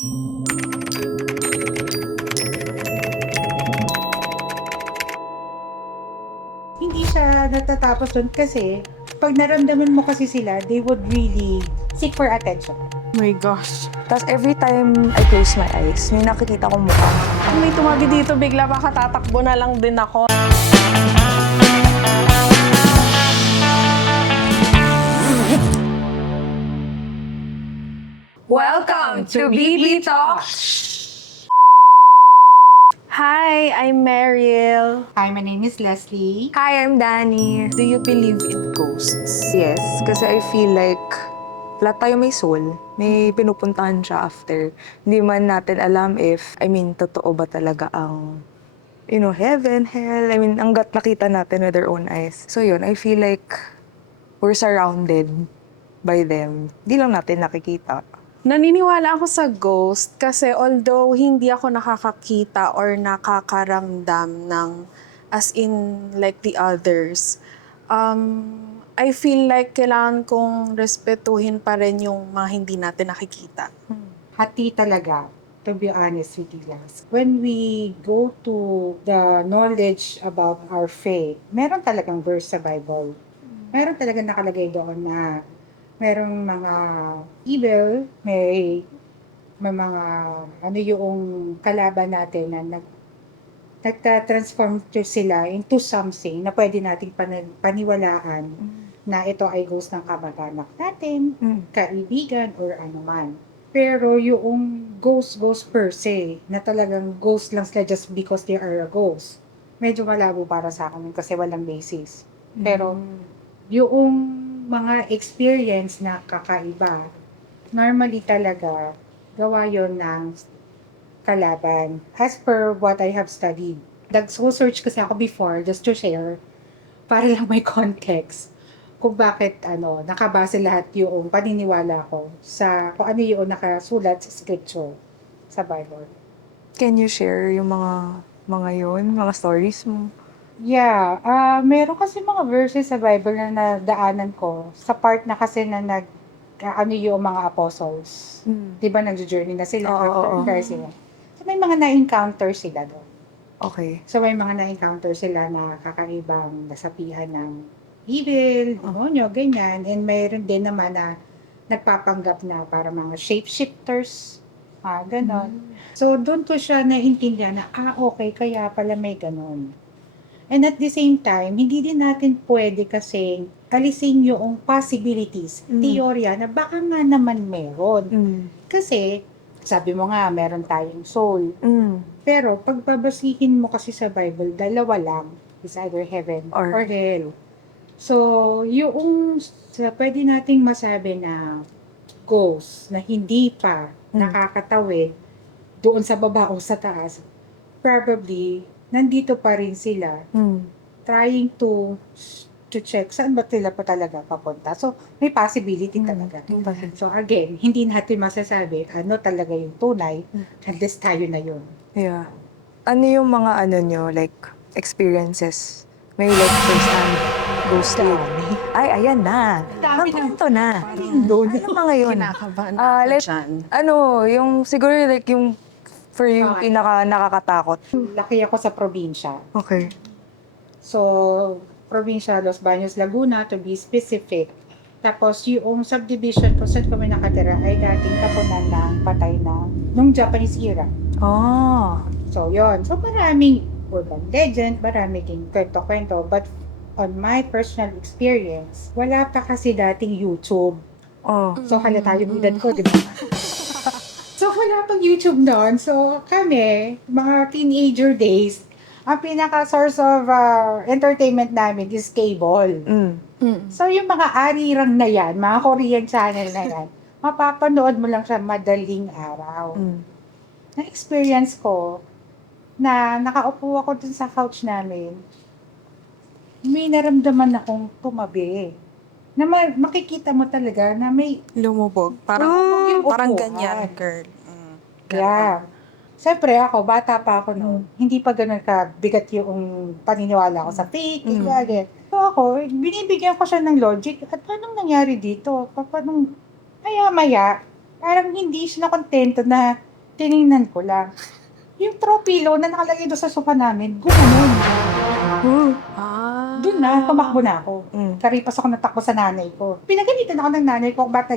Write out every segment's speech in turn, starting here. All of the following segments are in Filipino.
Hindi siya natatapos dun kasi pag naramdaman mo kasi sila, they would really seek for attention. Oh my gosh. Tapos every time I close my eyes, may nakikita kong mukha. Pag may tumabi dito, bigla baka tatakbo na lang din ako. Welcome to BB Talk! Hi, I'm Meryl. Hi, my name is Leslie. Hi, I'm Danny. Do you believe in ghosts? Yes, kasi I feel like lahat tayo may soul. May pinupuntahan siya after. Hindi man natin alam if, totoo ba talaga ang, heaven, hell. Hanggat nakita natin with our own eyes. So yun, I feel like we're surrounded by them. Di lang natin nakikita. Naniniwala ako sa ghost kasi although hindi ako nakakakita or nakakaramdam ng as in like the others, I feel like kailangan kong respetuhin pa rin yung mga hindi natin nakikita. Hati talaga, to be honest with you guys. When we go to the knowledge about our faith, meron talagang verse sa Bible. Meron talagang nakalagay doon na merong mga evil, may mga yung kalaban natin na nagta-transform sila into something na pwede nating paniwalaan na ito ay ghost ng kamag-anak natin, kaibigan, or anuman. Pero yung ghost per se, na talagang ghost lang sila just because they are a ghost, medyo malabo para sa akin kasi walang basis. Pero yung mga experience na kakaiba, normally talaga, gawa yon ng kalaban. As per what I have studied. Nag-search kasi ako before, just to share, para lang may context kung bakit nakabase lahat yung paniniwala ko sa kung ano yung nakasulat sa scripture sa Bible. Can you share yung mga yun, mga stories mo? Yeah, meron kasi mga verses sa Bible na nadaanan ko sa part na kasi na yung mga apostles. Di ba nag-journey na sila after sila. So may mga na-encounter sila doon. Okay. So may mga na-encounter sila na kakaibang nasapihan ng evil, demonyo, ganyan. And mayroon din naman na nagpapanggap na para mga shapeshifters, ganon. So doon ko siya naintindihan na, okay, kaya pala may ganon. And at the same time, hindi din natin pwede kasi alisin yung possibilities, teorya na baka nga naman meron. Kasi, sabi mo nga, meron tayong soul. Pero, pagbabasihin mo kasi sa Bible, dalawa lang. Is either heaven or hell. So, yung pwede nating masabi na ghost na hindi pa nakakatawid doon sa baba o sa taas, probably, nandito pa rin sila trying to check saan ba sila pa talaga papunta. So, may possibility talaga. So, again, hindi natin masasabi ano talaga yung tunay unless tayo na yun. Yeah. Ano yung mga like, experiences? May like first-hand ghosted? Ay, ayan na. Papunto na. Ano mga yun? Kinakabahan ako dyan. Yung siguro like yung for yung Okay. nakakatakot. Laki ako sa probinsya. Okay. So, probinsya Los Baños, Laguna, to be specific. Tapos, yung subdivision kung saan kami nakatira ay dating tapunan ng patay na nung Japanese era. Oh. So, yon. So, maraming urban legend, maraming kwento-kwento. But, on my personal experience, wala pa kasi dating YouTube. Oh. So, halata yung edad ko, di ba? So, wala pang YouTube noon. So, kami, mga teenager days, ang pinaka-source of entertainment namin is cable. So, yung mga arirang na yan, mga Korean channel na yan, mapapanood mo lang siya madaling araw. Na-experience ko na nakaupo ako dun sa couch namin, may naramdaman akong tumabi. Na makikita mo talaga na may Lumubog. Parang, yung parang upuan. ganyan, girl. Yeah. Siyempre ako, bata pa ako noon. Hindi pa ganun kabigat yung paniniwala ko sa faith. So ako, binibigyan ko siya ng logic. At anong nangyari dito? Paano, maya-maya, parang hindi siya nakontento na tiningnan ko lang. Yung throw pillow na nakalagay doon sa sofa namin, gumanon. Ah. Doon na, tumakbo na ako. Mm. Karipas ako natakbo sa nanay ko. Pinagalitan ako ng nanay ko, ba't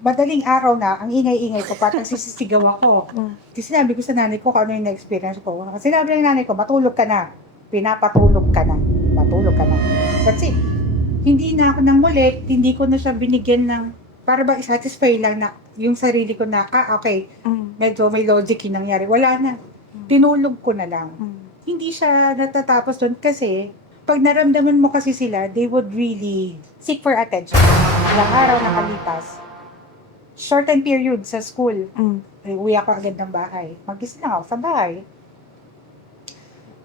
madaling araw na, ang ingay-ingay ko, parang sisisigaw ako. Kasi sinabi ko sa nanay ko kung ano yung na-experience ko. Sinabi ng nanay ko, matulog ka na. Pinapatulog ka na. Matulog ka na. That's it. Hindi na ako nang muli, hindi ko na siya binigyan ng, para ba satisfy lang na yung sarili ko na, okay, medyo may logic yung nangyari. Wala na. Tinulog ko na lang. Hindi siya natatapos doon kasi pag naramdaman mo kasi sila, they would really seek for attention. Ilang araw nakalipas, shortened period sa school. Uwi ako agad ng bahay. Mag-isa lang ako sa bahay.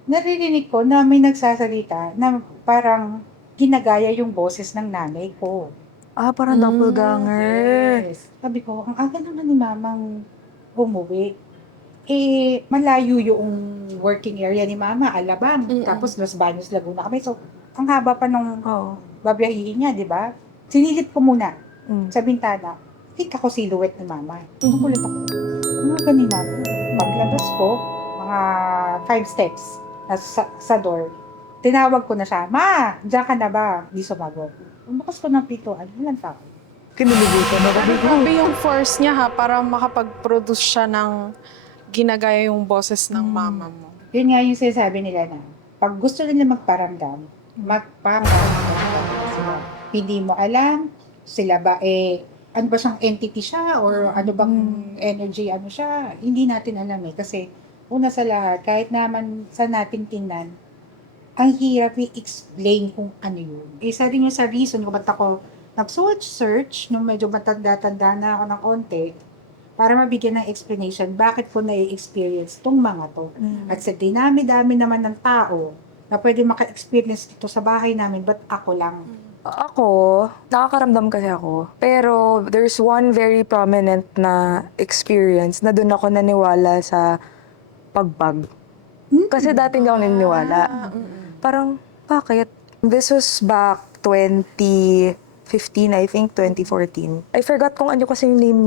Naririnig ko na may nagsasalita na parang ginagaya yung boses ng nanay ko. Parang doppelganger. Yes. Sabi ko, ang aga naman ni mamang umuwi. Malayo yung working area ni mama, Alabang. Tapos Los Baños, Laguna kami. So, ang haba pa nung Oo. babiyahiin niya, di ba? Sinilip ko muna sa bintana. Kita ko silhouette ni mama. Tumukulit ako. Mga ni mama. Paglabas ko, mga 5 steps sa door. Tinawag ko na siya, Ma, diyan ka na ba? Di sumagot. Bukas ko ng pintuan, walang tao. Kinilibutan na kami. Grabe yung force niya ha, para makapag-produce siya ng ginagaya yung boses ng mama mo. Yun nga yung sinasabi nila na, pag gusto nila magparamdam, magpaparamdam sila. Hindi mo alam, sila ba ano ba siyang entity siya or ano bang energy, ano siya, hindi natin alam kasi una sa lahat, kahit naman sa nating tingnan, ang hirap i-explain kung ano yun. Isa rin yung sa reason kung ba't ako nag-search nung medyo matanda-tanda na ako ng konti para mabigyan ng explanation bakit ko na-experience tong mga to. At sa dinami-dami naman ng tao na pwede maka-experience dito sa bahay namin, ba't ako lang? Ako, nakakaramdam kasi ako. Pero there's one very prominent na experience na doon ako naniwala sa pagbag. Kasi dati hindi ako naniniwala. Parang, bakit? This was back 2015, I think, 2014. I forgot kung ano kasi yung name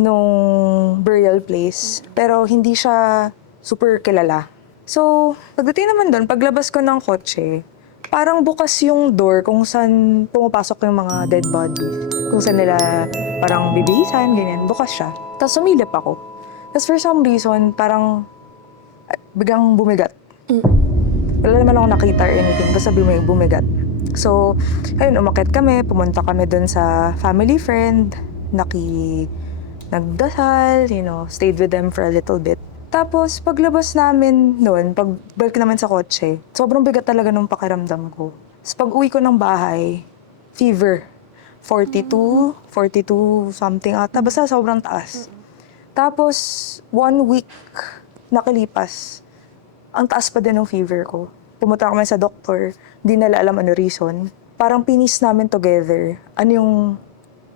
nung burial place. Pero hindi siya super kilala. So, pagdating naman doon, paglabas ko ng kotse, parang bukas yung door kung saan pumapasok yung mga dead bodies. Kung saan nila parang bibihisan, ganyan. Bukas siya. Tapos sumilip ako. Tapos for some reason, parang biglang bumigat. Wala naman ako nakita or anything, basta bumigat. So, ayun, umakyat kami, pumunta kami dun sa family friend, nagdasal, stayed with them for a little bit. Tapos, paglabas namin noon, pagbalik naman sa kotse, sobrang bigat talaga nung pakiramdam ko. Tapos pag uwi ko ng bahay, fever. 42 something ata, basta sobrang taas. Tapos, 1 week nakalipas, ang taas pa din ng fever ko. Pumunta kami sa doktor, hindi nila alam ano reason. Parang pinis namin together ano yung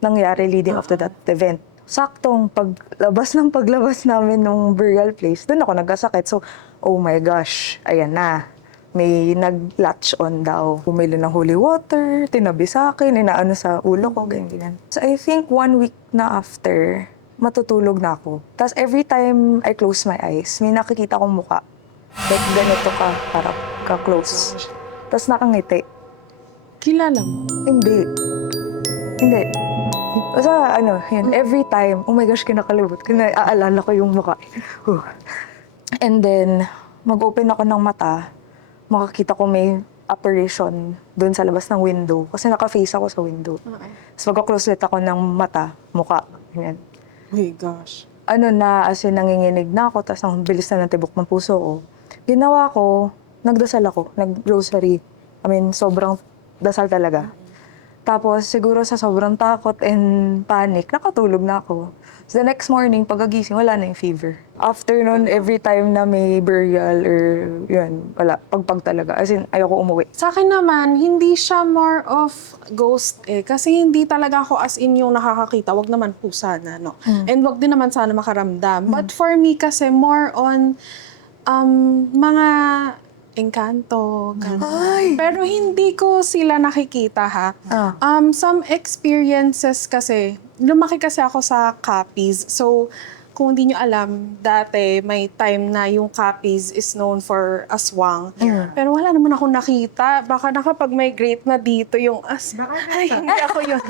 nangyari leading up to that event. Saktong paglabas namin ng burial place, doon ako nagkasakit. So, oh my gosh, ayan na. May nag-latch on daw. Bumili ng holy water, tinabi sa akin, inaano sa ulo ko, ganyan. So, I think 1 week na after, matutulog na ako. Tapos every time I close my eyes, may nakikita kong muka. Like, ganito ka, parang ka-close. Tapos nakangiti. Kilala mo? Hindi. Basta, yun, every time, oh my gosh, kinakalibot. Aalala ko yung mukha. And then, mag-open ako ng mata, makakita ko may apparition doon sa labas ng window. Kasi naka-face ako sa window. Tapos mag-close ulit ako ng mata, mukha. Ganyan. Oh my gosh. As in, nanginginig na ako, tapos ang bilis na ng tibok ng puso ko. Ginawa ko, nagdasal ako, nag-rosary. Sobrang dasal talaga. Tapos, siguro sa sobrang takot and panic, nakatulog na ako. So, the next morning, pagkagising, wala na yung fever. After nun, every time na may burial or yun, wala, pagpag talaga. As in, ayoko umuwi. Sa akin naman, hindi siya more of ghost Kasi hindi talaga ako as in yung nakakakita. Wag naman po sana, no? And wag din naman sana makaramdam. But for me kasi, more on mga engkanto, ganun. Pero hindi ko sila nakikita, ha? Some experiences kasi, lumaki kasi ako sa Capiz. So, kung hindi nyo alam, dati may time na yung Capiz is known for aswang. Pero wala naman ako nakita. Baka nakapag-migrate na dito yung Baka Ay, nasa- hindi ako yun.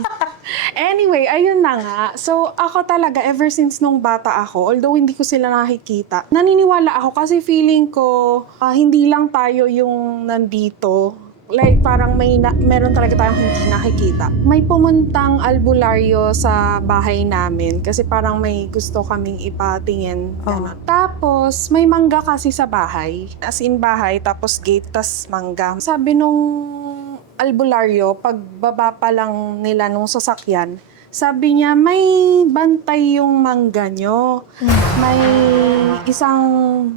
Anyway, ayun na nga. So, ako talaga, ever since nung bata ako, although hindi ko sila nakikita, naniniwala ako kasi feeling ko, hindi lang tayo yung nandito. Like, parang meron talaga tayong hindi nakikita. May pumuntang albularyo sa bahay namin kasi parang may gusto kaming ipatingin. Ganun. Tapos, may mangga kasi sa bahay. As in bahay, tapos gate, tas mangga. Sabi nung albularyo, pagbaba pa lang nila nung sasakyan, sabi niya, may bantay yung mangga nyo. May isang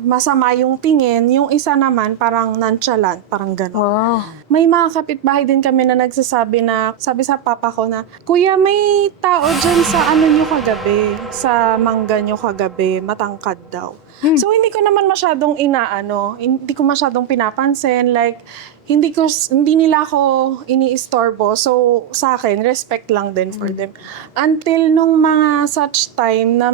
masama yung tingin, yung isa naman parang nonchalant, parang gano'n. Wow. May mga kapitbahay din kami na nagsasabi na, sabi sa papa ko na, Kuya, may tao dyan sa ano nyo kagabi, sa mangga nyo kagabi, matangkad daw. So, hindi ko naman masyadong hindi ko masyadong pinapansin, like, hindi nila ako iniistorbo. So, sa akin, respect lang din for them. Until nung mga such time na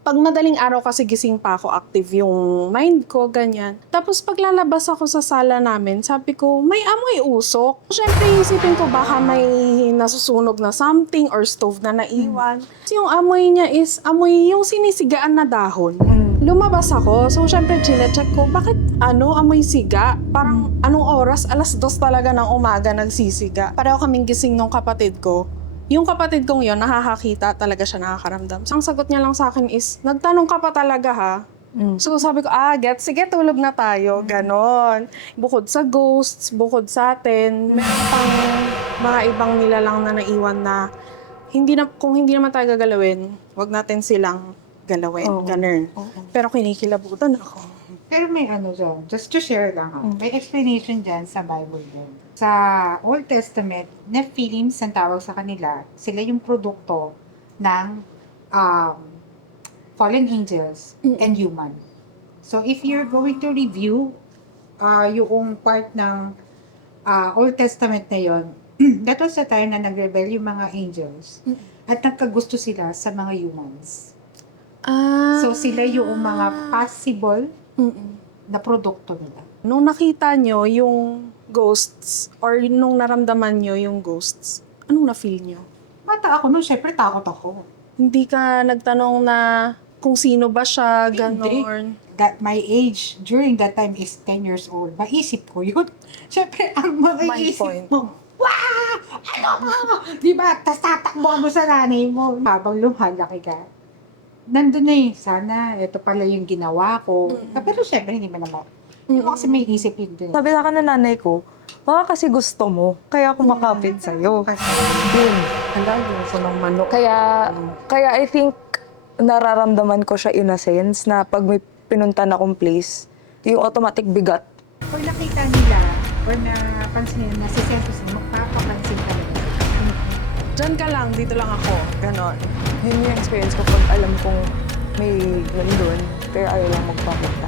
pag madaling araw kasi gising pa ako, active yung mind ko, ganyan. Tapos paglalabas ako sa sala namin, sabi ko, may amoy usok. Siyempre, isipin ko baka may nasusunog na something or stove na naiwan. Yung amoy niya is amoy yung sinisigaan na dahon. Lumabas ako. So, syempre, chinecheck ko, bakit amoy siga? Parang anong oras? 2:00 talaga ng umaga nagsisiga. Pareho kaming gising nung kapatid ko. Yung kapatid kong yon nakakakita talaga siya, nakakaramdam. So, ang sagot niya lang sa akin is, nagtanong ka pa talaga ha? So, sabi ko, sige, tulog na tayo. Ganon. Bukod sa ghosts, bukod sa atin, meron pang mga ibang nilalang na naiwan na kung hindi naman tayo gagalawin, wag natin silang galawin. Ganun. Pero kinikilabutan ako. Pero may dyan, just to share lang may explanation dyan sa Bible din. Sa Old Testament, Nephilims ang tawag sa kanila, sila yung produkto ng fallen angels and human. So if you're going to review yung part ng Old Testament na yon, that was the time na nag-rebel yung mga angels at nagkagusto sila sa mga humans. So sila yung mga possible na produkto nila. Nung nakita nyo yung ghosts or nung naramdaman nyo yung ghosts, anong na-feel nyo? Bata ako nun, syempre takot ako. Hindi ka nagtanong na kung sino ba siya, Hindi. gano'n? That my age during that time is 10 years old. Maisip ko yun. Syempre, ang Mind maiisip point. mo, wow! Di ba? Tas tatakbo mo sa nanay mo. Habang lumalaki ka, nandun na sana, ito pala yung ginawa ko. Pero syempre, hindi mo naman. Hindi mo kasi may isip yun din. Sabi sa akin ng nanay ko, baka kasi gusto mo, kaya kumakapit sa'yo. Kasi, Yun. Alaga ko ng manok. Kaya I think nararamdaman ko siya in a sense na pag may pinuntan akong place, yung automatic bigat. kung nakita nila, or napansin nila na si Sentos, magpapapansin ka rin. Diyan ka lang, dito lang ako, gano'n. Yun yung experience ko pag alam kong may nandun, pero ayaw lang magpapita.